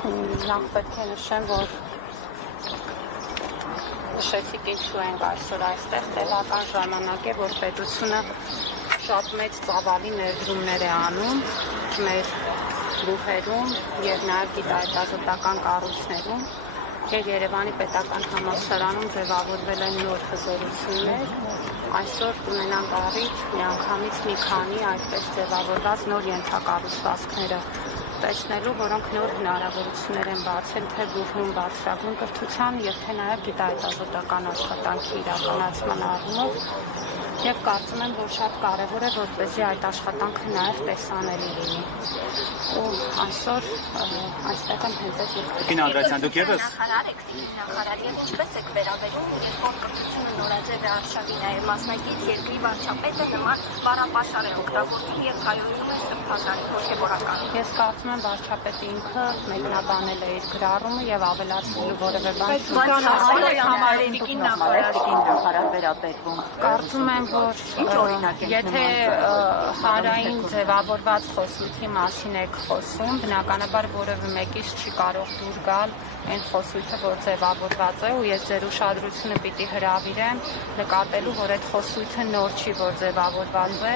Նախ պետք է նշեմ, որ նշեցիք ինչու ենք այսօր այստեղ, տևական ժամանակ է, որ պետությունը շատ մեծ ծավալի ներդրումներ է անում մեր բուհերում և նաև գիտահետազոտական կառույցներում և Երևանի պետական համալսարանում ձևավորվել են նոր հզորություններ։ Այսօր կունենանք առիթ միանգամից մի քանի այդպես ձևավորված նոր ենթակառուցվածքները տեսնելու, որոնք նոր հնարավորություններ են բացել թե բուհում բարձրագույն կրթության և թե նաև գիտահետազոտական աշխատանքի իրականացման առումով և կարծում եմ, որ շատ կարևոր է, որպեսզի այդ աշխատանքը նաև տեսանելի լինի։ Ու այսօր այստեղ եմ հենց այդ Տիկին Անդրեասյան, դուք ևս նախարար եք, ինչպես եք վերաբերում, երբ որ կրթությունը նորաձև է արշավի նաև մասնակից երկրի վարչապետը նման բառապաշար է օգտագործում և կայանում է սրբազանի հոգևորական։ Ես կարծում եմ վարչապետը ինքը մեկնաբանել է իր գրառումը և ավելացնելու որևէ բան կարծում եմ, որ եթե հանրային ձևավորված խոսույթի մասին եք խոսում, բնականաբար որևէ մեկից չի կարող դուր գալ այն խոսույթը, որ ձևավորված է, ու ես ձեր ուշադրությունը պիտի հրավիրեմ նկատելու, որ այդ խոսույթը նոր չի, որ ձևավորված է,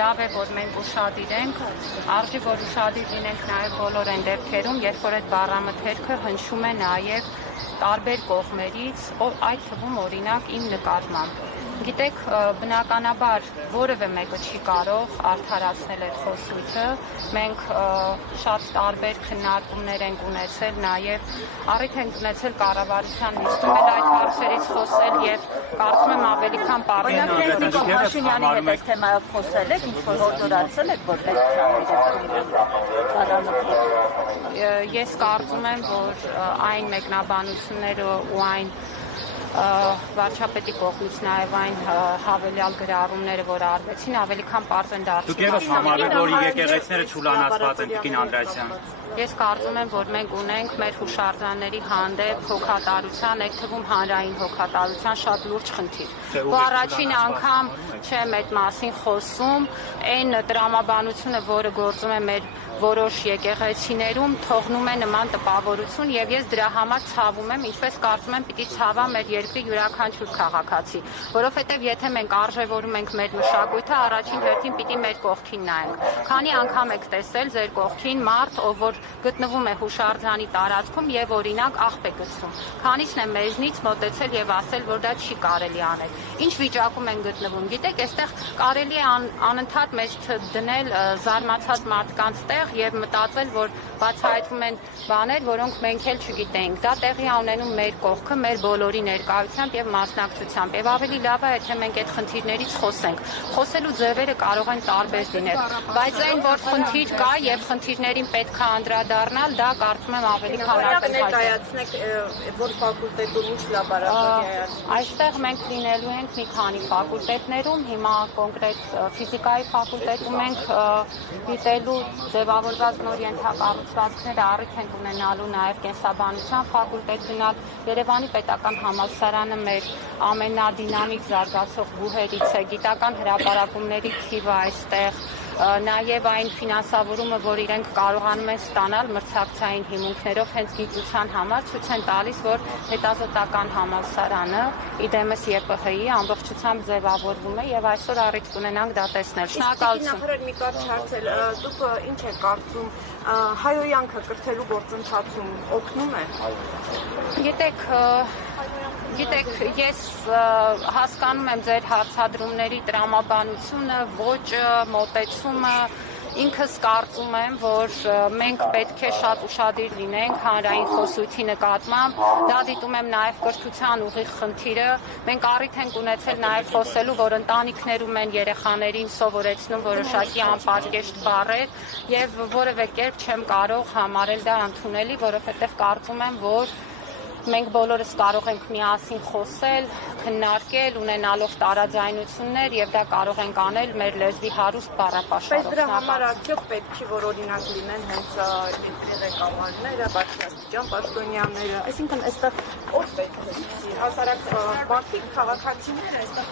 լավ է, որ մենք ուշադիր ենք, արժի, որ ուշադիր լինենք նաև բոլոր այն դեպքերում, երբ որ այդ բառամթերքը հնչում է նաև տարբեր կողմերից, այդ թվում օրինակ իմ նկատմամբ։ Գիտեք, բնականաբար որևէ մեկը չի կարող արդարացնել այդ խոսույթը, մենք շատ տարբեր քննարկումներ ենք ունեցել, նաև առիթ ենք ունեցել կառավարության նիստում էլ այդ հարցերից խոսել և կարծում եմ ավելի քան Օրինակ Նիկոլ Փաշինյանի հետ այս թեմայով խոսել եք, ինչ-որ հորդորացել եք, որ Ես կարծում եմ, որ այն մեկնաբանությունները ու այն վարչապետի կողմից նաև այն հավելյալ գրառումները, որ արվեցին, ավելի քան պարզ են դարձնում։ Դուք ևս համարում եք, որ եկեղեցիները չուլանացված են, Տիկին Անդրեասյան։ Ես կարծում եմ, որ մենք ունենք մեր հուշարձանների հանդեպ հոգատարության, այդ թվում հանրային հոգատարության շատ լուրջ խնդիր։ Ու առաջին անգամ չեմ այդ մասին խոսում, այն տրամաբանությունը, որը գործում է մեր որոշ եկեղեցիներում, թողնում է նման տպավորություն և ես դրա համար ցավում եմ, ինչպես կարծում եմ պիտի ցավա մեր երկրի յուրաքանչյուր քաղաքացի, որովհետև եթե մենք արժևորում ենք մեր մշակույթը, առաջին հերթին պիտի մեր կողքին նայենք։ Քանի անգամ եք տեսել ձեր կողքին մարդ, ով որ գտնվում է հուշարձանի տարածքում և օրինակ աղբ է գցում։ Քանիսն է մեզնից մոտեցել և ասել, որ դա չի կարելի անել։ Ինչ վիճակում են գտնվում։ Գիտեք, այստեղ կարելի է անընդհատ մեզ դնել զարմացած մարդկանց տեղ և մտածել, որ բացահայտվում են բաներ, որոնք մենք էլ չգիտենք։ Դա տեղի ունենում մեր կողքը, մեր բոլորի ներկայությամբ և մասնակցությամբ։ Եվ ավելի լավ է, եթե մենք այդ խնդիրներից խոսենք։ Խոսելու ձևերը կարող են տարբեր լինել, բայց այն, որ խնդիր կա և խնդիրներին պետք է անդրադառնալ, դա կարծում եմ ավելի քան ներկայացնեք, որ ֆակուլտետում ինչ լաբորատորիա է։ Այստեղ մենք լինելու ենք մի քանի ֆակուլտետներում, հիմա կոնկրետ ֆիզիկայի ֆակուլտետում ենք դիտելու ձևավորված նոր ենթակառուցվածքները, առիթ ենք ունենալու նաև կենսաբանության ֆակուլտետ գնալ։ Երևանի պետական համալսարանը մեր ամենադինամիկ զարգացող բուհերից է, գիտական հրապարակումների թիվը այստեղ, նաև այն ֆինանսավորումը, որ իրենք կարողանում են ստանալ մրցակցային հիմունքներով հենց գիտության համար, ցույց են տալիս, որ հետազոտական համալսարանը, իդեմս ԵՊՀ-ի ամբողջությամբ ձևավորվում է և այսօր առիթ կունենանք դա տեսնել։ Շնորհակալություն։ Նախարար մի կարճ հարց էլ, դուք ինչ եք կարծում, հայոյանքը կրթելու գործընթացում օգնում է։ Գիտեք, ես հասկանում եմ ձեր հարցադրումների տրամաբանությունը, ոճը, մոտեցումը, ինքս կարծում եմ, որ մենք պետք է շատ ուշադիր լինենք հանրային խոսույթի նկատմամբ, դա դիտում եմ նաև կրթության ուղիղ խնդիրը, մենք առիթ ենք ունեցել նաև խոսելու, որ ընտանիքներում են երեխաներին սովորեցնում որոշակի անպարկեշտ բառեր և որևէ կերպ չեմ կարող համարել դա ընդունելի, որովհետև կարծում եմ, որ մենք բոլորս կարող ենք միասին խոսել, քննարկել, ունենալով տարաձայնություններ և դա կարող ենք անել մեր լեզվի հարուստ բառապաշարով։ Բայց դրա համար արդյոք պետք չի, որ օրինակ լինեն հենց երկրի ղեկավարները, բարձրաստիճան պաշտոնյաները, այսինքն այստեղ ով պետք է սկսի, հասարակ մարդիկ, քաղաքացիները, այստեղ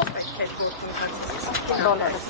ով պետք է գործընթացի սկսի։ Բոլորս։